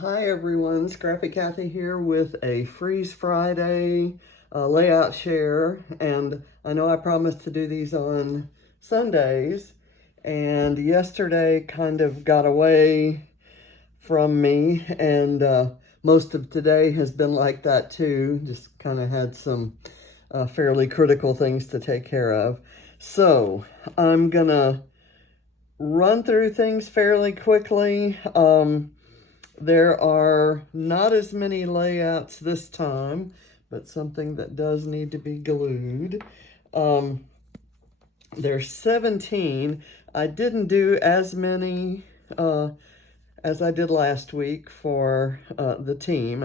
Hi everyone, Scrappy Kathy here with a Freeze Friday layout share, and I know I promised to do these on Sundays, and yesterday kind of got away from me, and most of today has been like that too, just kind of had some fairly critical things to take care of. So I'm gonna run through things fairly quickly. There are not as many layouts this time, but something that does need to be glued. There's 17. I didn't do as many as I did last week for the team.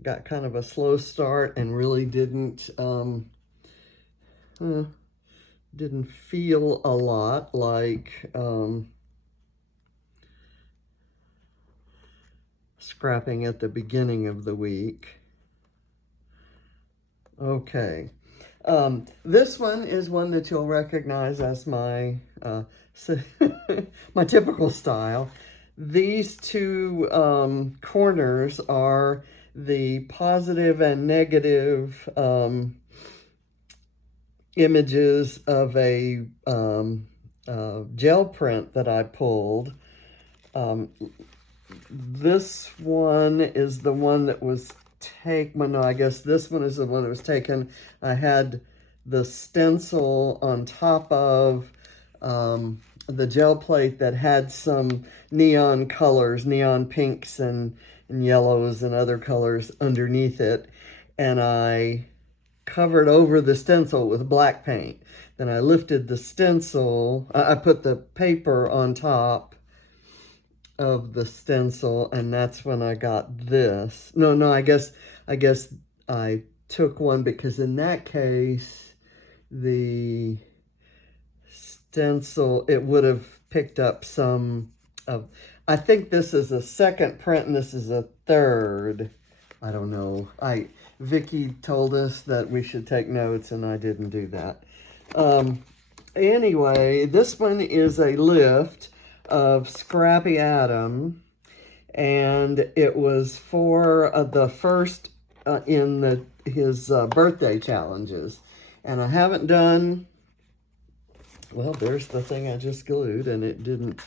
Got kind of a slow start and really didn't feel a lot like scrapping at the beginning of the week. Okay. This one is one that you'll recognize as my my typical style. These two corners are the positive and negative images of a gel print that I pulled. This one is the one that was well, no, I guess this one is the one that was taken. I had the stencil on top of the gel plate that had some neon colors, neon pinks and yellows and other colors underneath it. And I covered over the stencil with black paint. Then I lifted the stencil, I put the paper on top of the stencil, and that's when I got this. No, I guess I took one because in that case, the stencil, it would have picked up some of, I think this is a second print and this is a third. I don't know. Vicky told us that we should take notes and I didn't do that. Anyway, this one is a lift of Scrappy Adam, and it was for the first in his birthday challenges. And I haven't done, well, there's the thing I just glued, and it didn't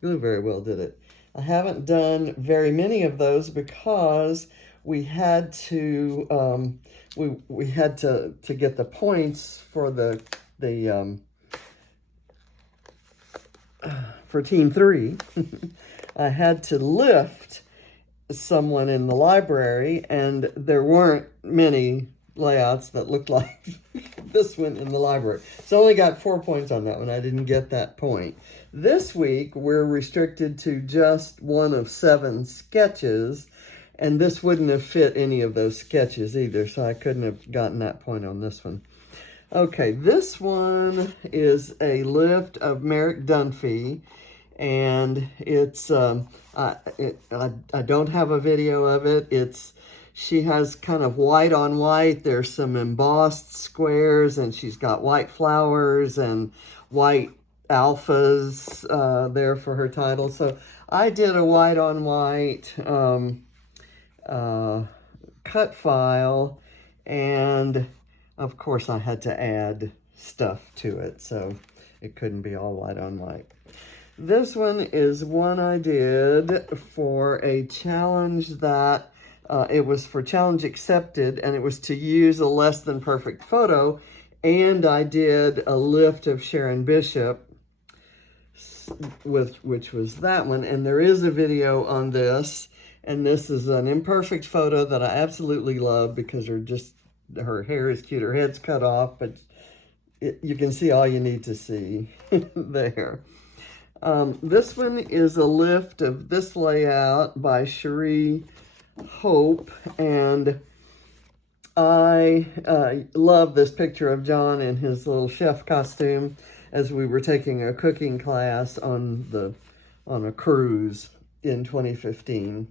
glue very well, did it? I haven't done very many of those because we had to we had to get the points for the for Team 3. I had to lift someone in the library, and there weren't many layouts that looked like this one in the library. So I only got 4 points on that one. I didn't get that point. This week, we're restricted to just one of 7 sketches, and this wouldn't have fit any of those sketches either, so I couldn't have gotten that point on this one. Okay, this one is a lift of Merrick Dunphy, and it's I don't have a video of it. She has kind of white on white. There's some embossed squares, and she's got white flowers and white alphas there for her title. So I did a white on white cut file, and of course I had to add stuff to it, so it couldn't be all white on white. This one is one I did for a challenge that, it was for challenge accepted, and it was to use a less than perfect photo, and I did a lift of Sharon Bishop, which was that one, and there is a video on this, and this is an imperfect photo that I absolutely love because her hair is cute, her head's cut off, but you can see all you need to see there. This one is a lift of this layout by Cherie Hope, and I love this picture of John in his little chef costume as we were taking a cooking class on a cruise in 2015.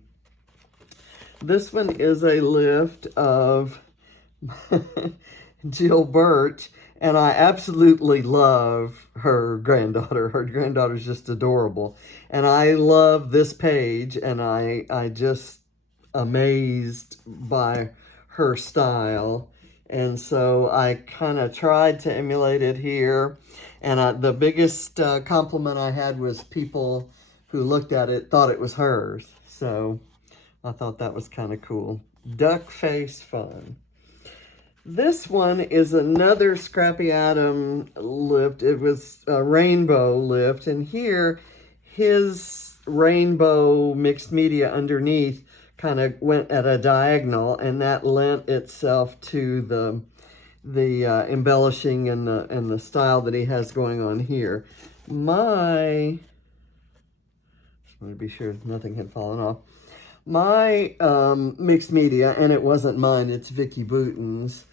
This one is a lift of Jill Birch, And I absolutely love her granddaughter. Her granddaughter's just adorable. And I love this page, and I just amazed by her style. And so I kind of tried to emulate it here. And the biggest compliment I had was people who looked at it thought it was hers. So I thought that was kind of cool. Duck face fun. This one is another Scrappy Adam lift. It was a rainbow lift, and here his rainbow mixed media underneath kind of went at a diagonal, and that lent itself to the embellishing and the style that he has going on here. Just want to be sure nothing had fallen off. My mixed media, and it wasn't mine, it's Vicki Boutin's,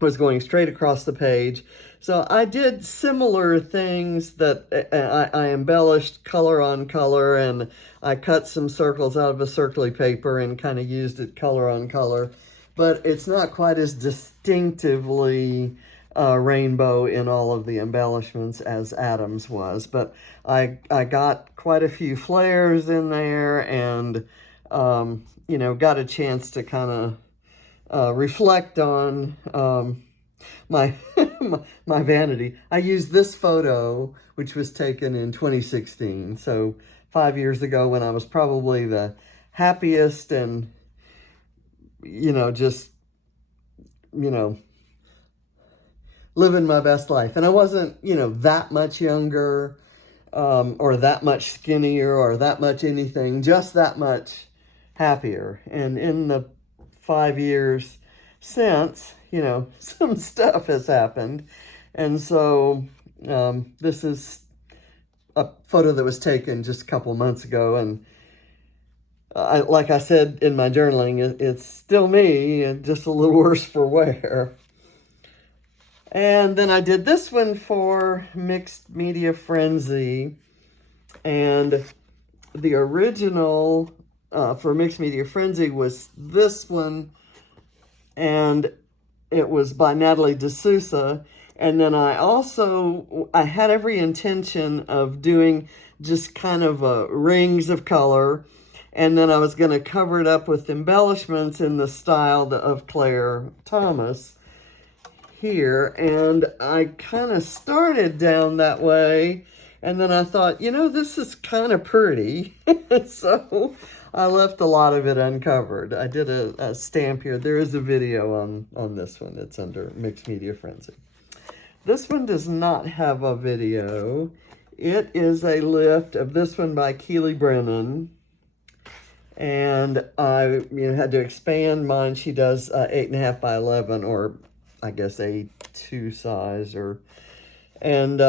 was going straight across the page. So I did similar things that I embellished color on color, and I cut some circles out of a circly paper and kind of used it color on color. But it's not quite as distinctively rainbow in all of the embellishments as Adams was. But I got quite a few flares in there, and got a chance to kind of reflect on my my vanity. I used this photo, which was taken in 2016, so 5 years ago, when I was probably the happiest and just living my best life. And I wasn't that much younger, or that much skinnier, or that much anything, just that much happier. And in the 5 years since, some stuff has happened. And so this is a photo that was taken just a couple months ago. And like I said in my journaling, it's still me, and just a little worse for wear. And then I did this one for Mixed Media Frenzy. And the original for Mixed Media Frenzy was this one, and it was by Natalie D'Souza. And then I had every intention of doing just kind of rings of color, and then I was going to cover it up with embellishments in the style of Claire Thomas here. And I kind of started down that way, and then I thought, this is kind of pretty. So I left a lot of it uncovered. I did a stamp here. There is a video on this one. It's under Mixed Media Frenzy. This one does not have a video. It is a lift of this one by Keely Brennan. And I had to expand mine. She does 8.5 by 11, or I guess A2 size, and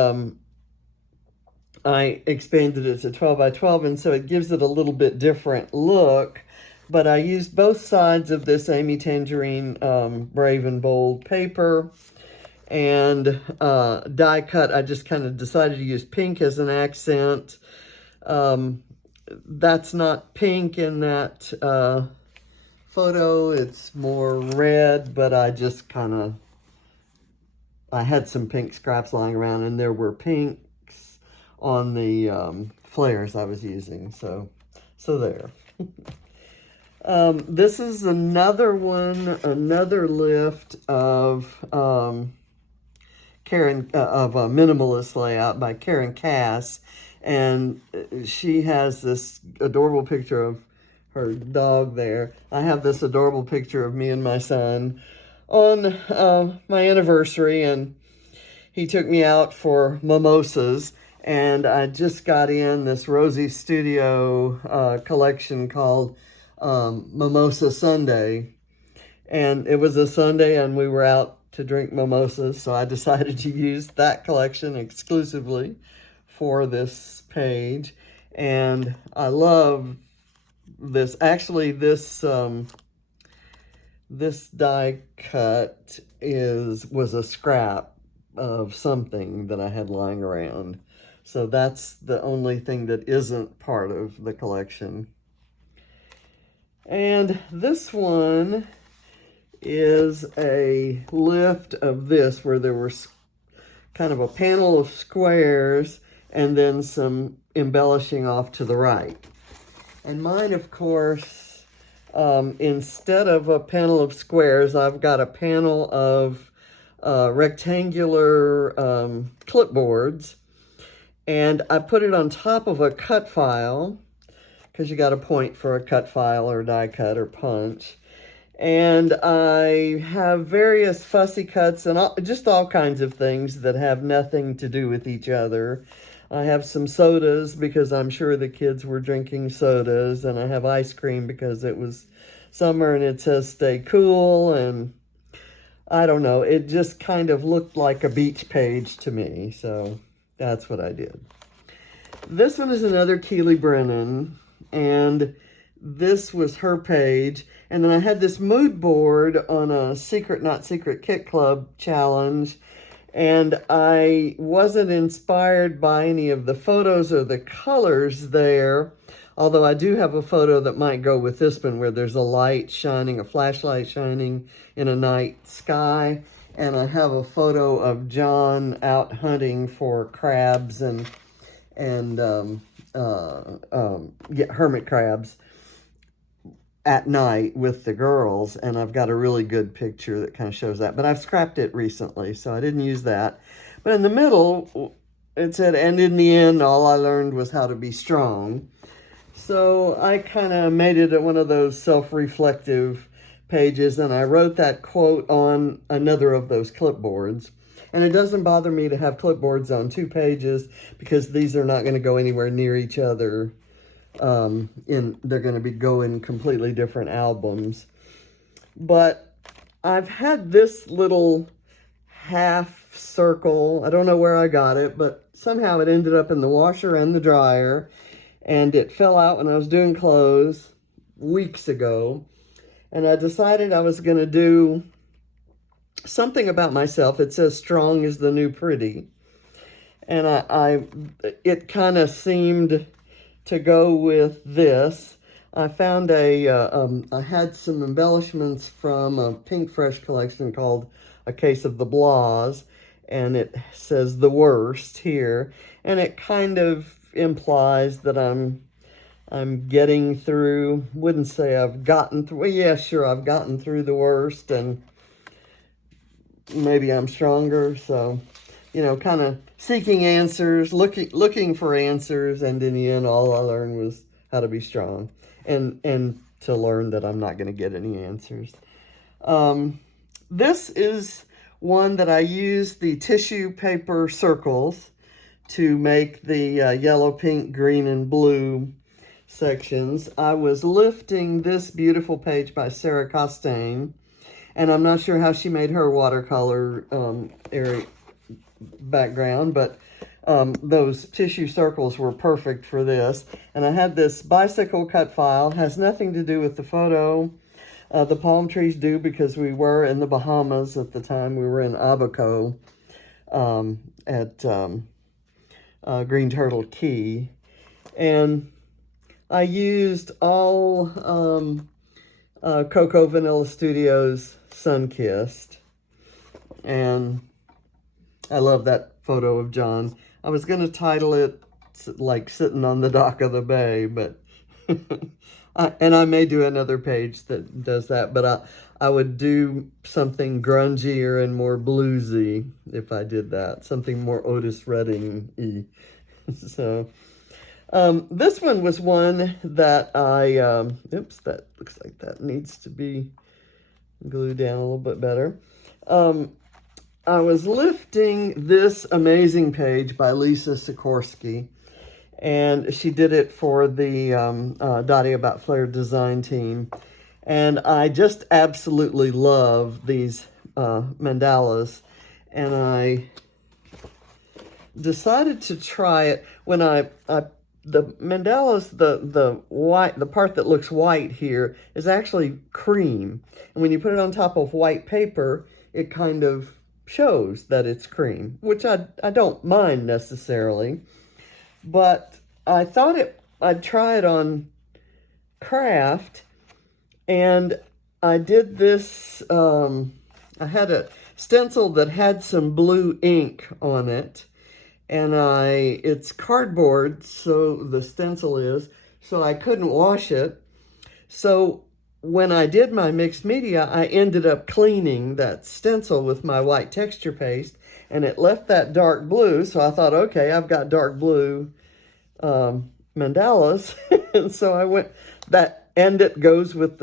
I expanded it to 12 by 12, and so it gives it a little bit different look. But I used both sides of this Amy Tangerine Brave and Bold paper, and die cut. I just kind of decided to use pink as an accent. That's not pink in that photo. It's more red, but I just I had some pink scraps lying around, and there were pinks on the flares I was using. So there. This is another one, another lift of Karen, of a minimalist layout by Karen Cass. And she has this adorable picture of her dog there. I have this adorable picture of me and my son on my anniversary, and he took me out for mimosas, and I just got in this Rosie Studio collection called Mimosa Sunday. And it was a Sunday, and we were out to drink mimosas, so I decided to use that collection exclusively for this page. And I love this. Actually, this die cut was a scrap of something that I had lying around. So that's the only thing that isn't part of the collection. And this one is a lift of this where there were kind of a panel of squares and then some embellishing off to the right. And mine, of course, instead of a panel of squares, I've got a panel of rectangular clipboards. And I put it on top of a cut file, because you got a point for a cut file or die cut or punch. And I have various fussy cuts and just all kinds of things that have nothing to do with each other. I have some sodas because I'm sure the kids were drinking sodas, and I have ice cream because it was summer and it says stay cool, and I don't know, it just kind of looked like a beach page to me, so that's what I did. This one is another Keely Brennan, and this was her page. And then I had this mood board on a Secret Not Secret Kit Club challenge, and I wasn't inspired by any of the photos or the colors there, although I do have a photo that might go with this one where there's a light shining, a flashlight shining in a night sky, and I have a photo of John out hunting for crabs and hermit crabs at night with the girls, and I've got a really good picture that kind of shows that, but I've scrapped it recently, so I didn't use that. But in the middle, it said, and in the end, all I learned was how to be strong. So I kind of made it one of those self-reflective pages, and I wrote that quote on another of those clipboards. And it doesn't bother me to have clipboards on 2 pages because these are not going to go anywhere near each other. They're going to be going completely different albums. But I've had this little half circle. I don't know where I got it, but somehow it ended up in the washer and the dryer, and it fell out when I was doing clothes weeks ago. And I decided I was going to do something about myself. It says strong is the new pretty. And it kind of seemed to go with this. I found I had some embellishments from a Pink Fresh collection called A Case of the Blahs, and it says the worst here, and it kind of implies that I'm getting through, wouldn't say I've gotten through, well, yeah, sure, I've gotten through the worst, and maybe I'm stronger, so kind of seeking answers, looking for answers, and in the end, all I learned was how to be strong, and to learn that I'm not going to get any answers. This is one that I used the tissue paper circles to make the yellow, pink, green, and blue sections. I was lifting this beautiful page by Sarah Costain, and I'm not sure how she made her watercolor area background, but those tissue circles were perfect for this. And I had this bicycle cut file, has nothing to do with the photo. The palm trees do, because we were in the Bahamas at the time. We were in Abaco at Green Turtle Key, and I used all Coco Vanilla Studios Sunkissed, and I love that photo of John. I was going to title it like Sitting on the Dock of the Bay, but and I may do another page that does that, but I would do something grungier and more bluesy if I did that, something more Otis Redding-y. So this one was one that I, oops, that looks like that needs to be glued down a little bit better. I was lifting this amazing page by Lisa Sikorsky, and she did it for the Dottie About Flair design team. And I just absolutely love these mandalas, and I decided to try it when the mandalas, the white, the part that looks white here is actually cream. And when you put it on top of white paper, it kind of shows that it's cream, which I don't mind necessarily. But I thought I'd try it on craft, and I did this, I had a stencil that had some blue ink on it, and it's cardboard, so the stencil is, so I couldn't wash it. So when I did my mixed media, I ended up cleaning that stencil with my white texture paste, and it left that dark blue, so I thought, okay, I've got dark blue mandalas. And so I went, and it goes with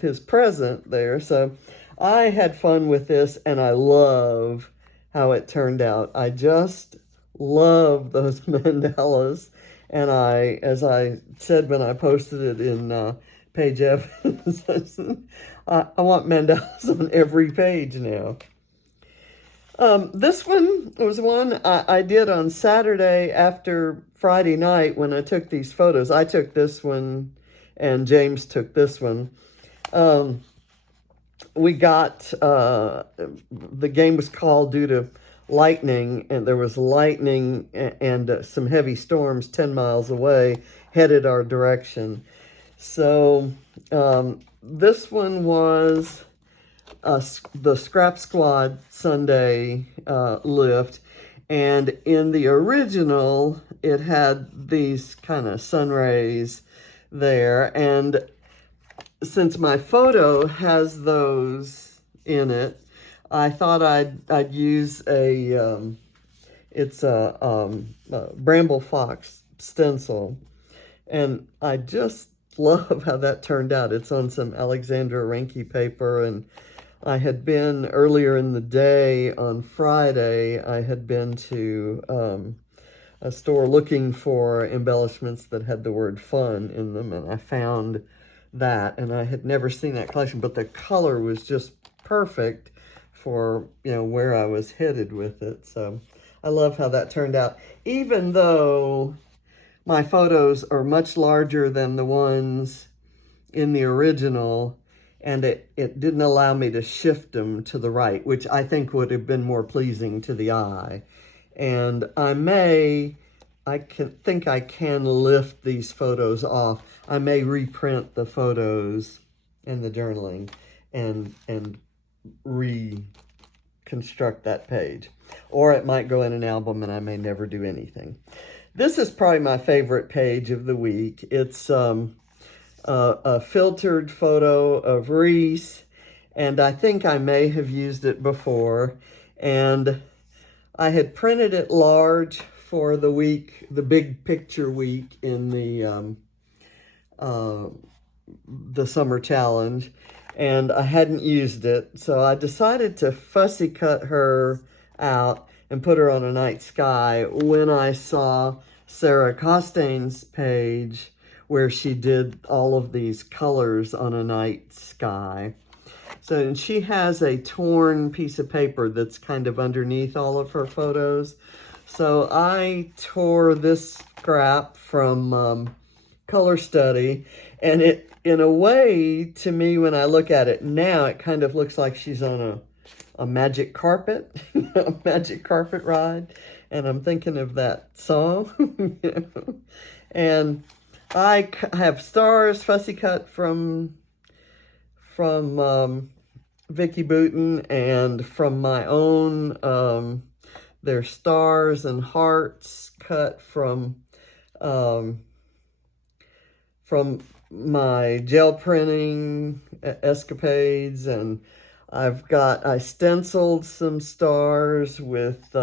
his present there. So I had fun with this, and I love how it turned out. I just love those mandalas. And as I said when I posted it in Page Evans, I want mandalas on every page now. This one was one I did on Saturday after Friday night when I took these photos. I took this one, and James took this one. We got, the game was called due to lightning, and there was lightning and some heavy storms 10 miles away headed our direction. So this one was the Scrap Squad Sunday lift, and in the original it had these kind of sun rays there, and since my photo has those in it, I thought I'd use it's a Bramble Fox stencil, and I just love how that turned out. It's on some Alexandra Ranke paper, and I had been earlier in the day on Friday, I had been to a store looking for embellishments that had the word fun in them, and I found that, and I had never seen that collection, but the color was just perfect for, where I was headed with it. So I love how that turned out, even though my photos are much larger than the ones in the original, and it didn't allow me to shift them to the right, which I think would have been more pleasing to the eye. And I can lift these photos off. I may reprint the photos and the journaling and reconstruct that page. Or it might go in an album and I may never do anything. This is probably my favorite page of the week. It's a filtered photo of Reese, and I think I may have used it before. And I had printed it large for the week, the big picture week in the summer challenge, and I hadn't used it, so I decided to fussy cut her out and put her on a night sky when I saw Sarah Costain's page where she did all of these colors on a night sky. So, and she has a torn piece of paper that's kind of underneath all of her photos. So I tore this scrap from Color Study, and it, in a way, to me, when I look at it now, it kind of looks like she's on a magic carpet, a magic carpet ride. And I'm thinking of that song. And I have stars fussy cut from Vicki Boutin, and from my own, there's stars and hearts cut from my gel printing escapades, and I stenciled some stars with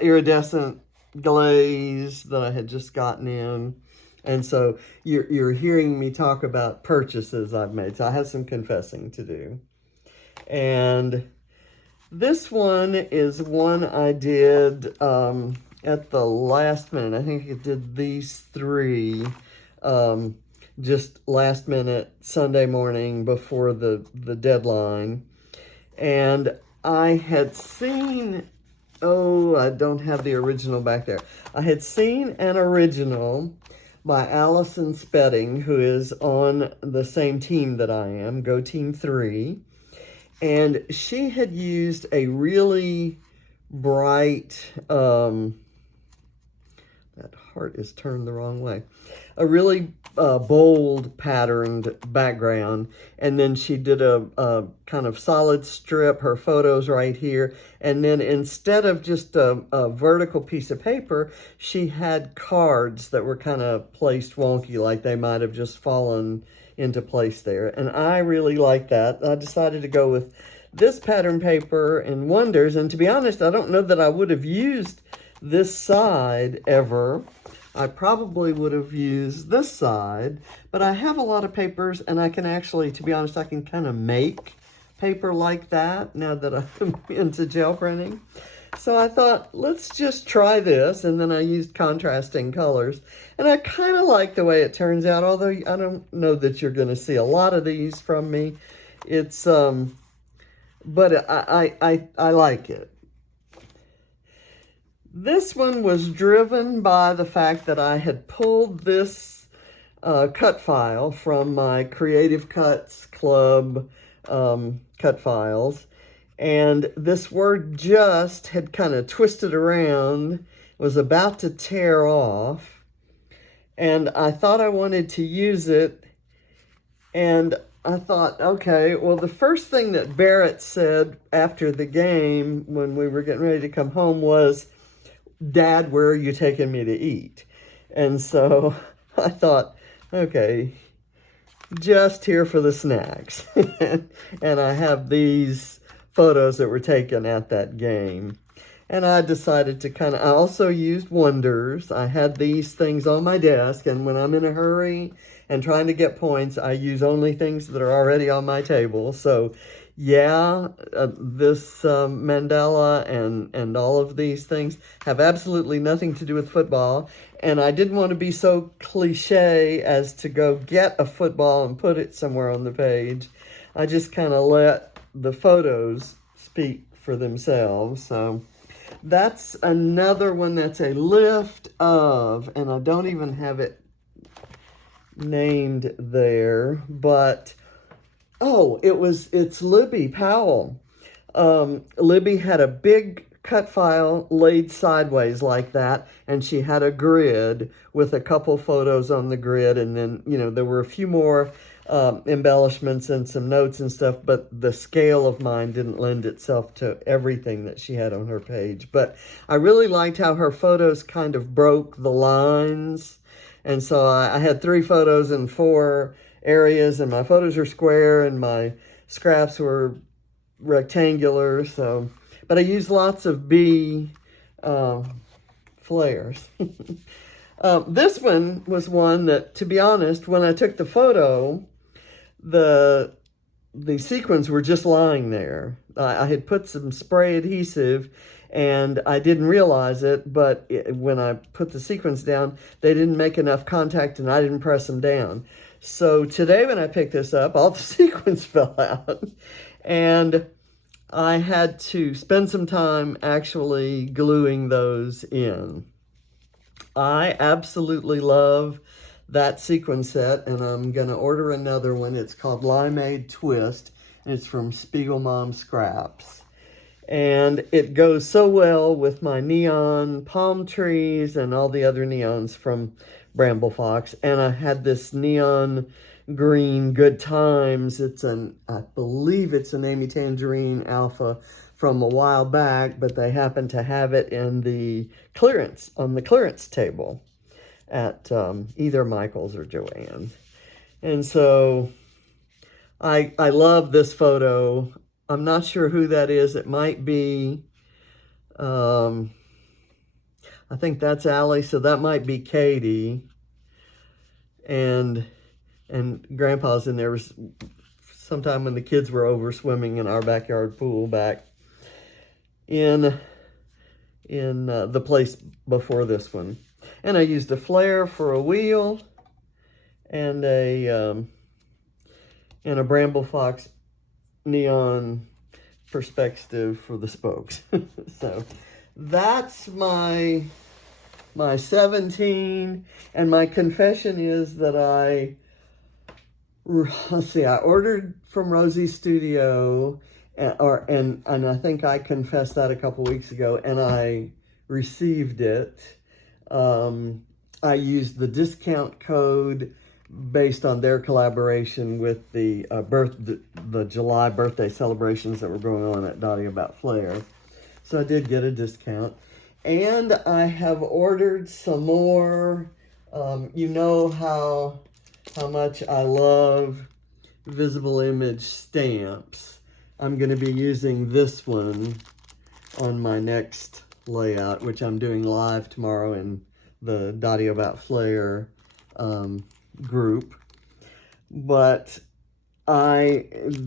iridescent glaze that I had just gotten in. And so you're hearing me talk about purchases I've made. So I have some confessing to do. And this one is one I did at the last minute. I think I did these three just last minute Sunday morning before the deadline. And I had seen, I don't have the original back there. I had seen an original by Allison Spedding, who is on the same team that I am, Go Team 3. And she had used a really bright, I That heart is turned the wrong way. A really bold patterned background. And then she did a kind of solid strip, her photos right here. And then instead of just a vertical piece of paper, she had cards that were kind of placed wonky, like they might have just fallen into place there. And I really like that. I decided to go with this pattern paper in Wonders. And to be honest, I don't know that I would have used this side ever. I probably would have used this side, but I have a lot of papers, and I can actually, to be honest, I can kind of make paper like that now that I'm into gel printing. So I thought, let's just try this, and then I used contrasting colors. And I kind of like the way it turns out, although I don't know that you're going to see a lot of these from me. It's, but I like it. This one was driven by the fact that I had pulled this cut file from my Creative Cuts Club cut files. And this word just had kind of twisted around, was about to tear off. And I thought I wanted to use it. And I thought, okay, well, the first thing that Barrett said after the game when we were getting ready to come home was, "Dad, where are you taking me to eat?" And so I thought, okay, just here for the snacks. And I have these photos that were taken at that game. And I decided to I also used Wonders. I had these things on my desk, and when I'm in a hurry and trying to get points, I use only things that are already on my table. So yeah, this mandala and all of these things have absolutely nothing to do with football. And I didn't want to be so cliche as to go get a football and put it somewhere on the page. I just kind of let the photos speak for themselves. So that's another one that's a lift of, and I don't even have it named there, but oh, it's Libby Powell. Libby had a big cut file laid sideways like that, and she had a grid with a couple photos on the grid, and then, there were a few more embellishments and some notes and stuff, but the scale of mine didn't lend itself to everything that she had on her page. But I really liked how her photos kind of broke the lines, and so I had 3 photos in 4 areas, and my photos are square and my scraps were rectangular. So, but I used lots of B flares. This one was one that, to be honest, when I took the photo, the sequins were just lying there. I had put some spray adhesive, and I didn't realize it, but when I put the sequins down, they didn't make enough contact, and I didn't press them down. So today when I picked this up, all the sequins fell out, and I had to spend some time actually gluing those in. I absolutely love that sequin set, and I'm going to order another one. It's called Limeade Twist, and it's from Spiegelmom Scraps. And it goes so well with my neon palm trees and all the other neons from Bramble Fox. And I had this neon green Good Times. I believe it's an Amy Tangerine Alpha from a while back, but they happen to have it in the clearance, on the clearance table at either Michael's or Joann. And so I love this photo. I'm not sure who that is. It might be, I think that's Allie, so that might be Katie. And Grandpa's in there sometime when the kids were over swimming in our backyard pool back in the place before this one. And I used a flare for a wheel and a Bramble Fox neon perspective for the spokes. So that's my 17, and my confession is that I ordered from Rosie's Studio, and I think I confessed that a couple weeks ago, and I received it I used the discount code based on their collaboration with the the July birthday celebrations that were going on at Dottie About Flair. So I did get a discount. And I have ordered some more. You know how much I love visible image stamps. I'm going to be using this one on my next layout, which I'm doing live tomorrow in the Dottie About Flair group. But they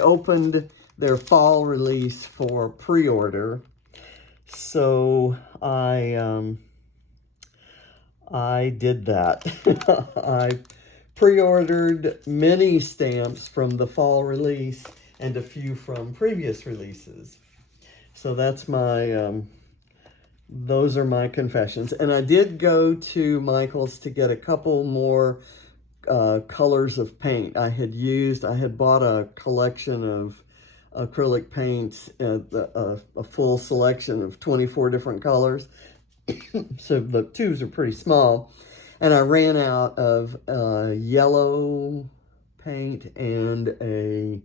opened their fall release for pre-order, so I did that. I pre-ordered many stamps from the fall release and a few from previous releases. So that's my, those are my confessions. And I did go to Michael's to get a couple more colors of paint. I had bought a collection of acrylic paints, a full selection of 24 different colors. So the tubes are pretty small. And I ran out of yellow paint and a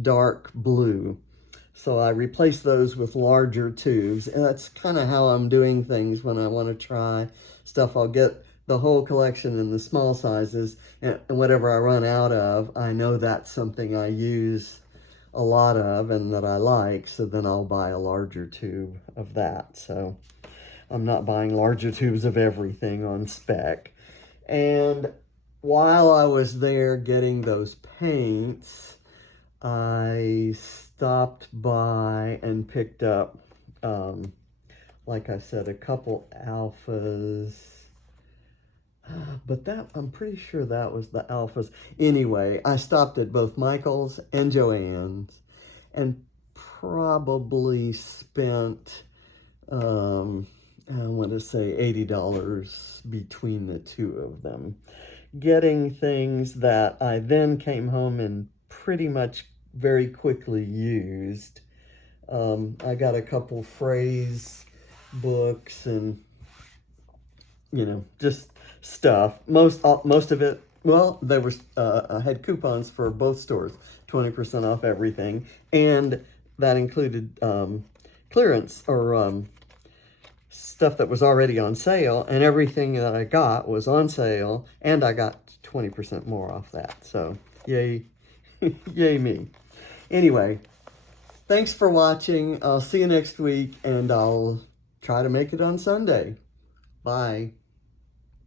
dark blue. So I replaced those with larger tubes. And that's kind of how I'm doing things when I want to try stuff. I'll get the whole collection in the small sizes, and whatever I run out of, I know that's something I use a lot of and that I like, so then I'll buy a larger tube of that. So I'm not buying larger tubes of everything on spec. And while I was there getting those paints, I stopped by and picked up, like I said, a couple alphas. But that, I'm pretty sure that was the alphas. Anyway, I stopped at both Michael's and Joann's and probably spent, I want to say $80 between the two of them, getting things that I then came home and pretty much very quickly used. I got a couple phrase books and, you know, just stuff. Most of it, well, there was, I had coupons for both stores, 20% off everything. And that included clearance or stuff that was already on sale. And everything that I got was on sale. And I got 20% more off that. So, yay, yay me. Anyway, thanks for watching. I'll see you next week. And I'll try to make it on Sunday. Bye.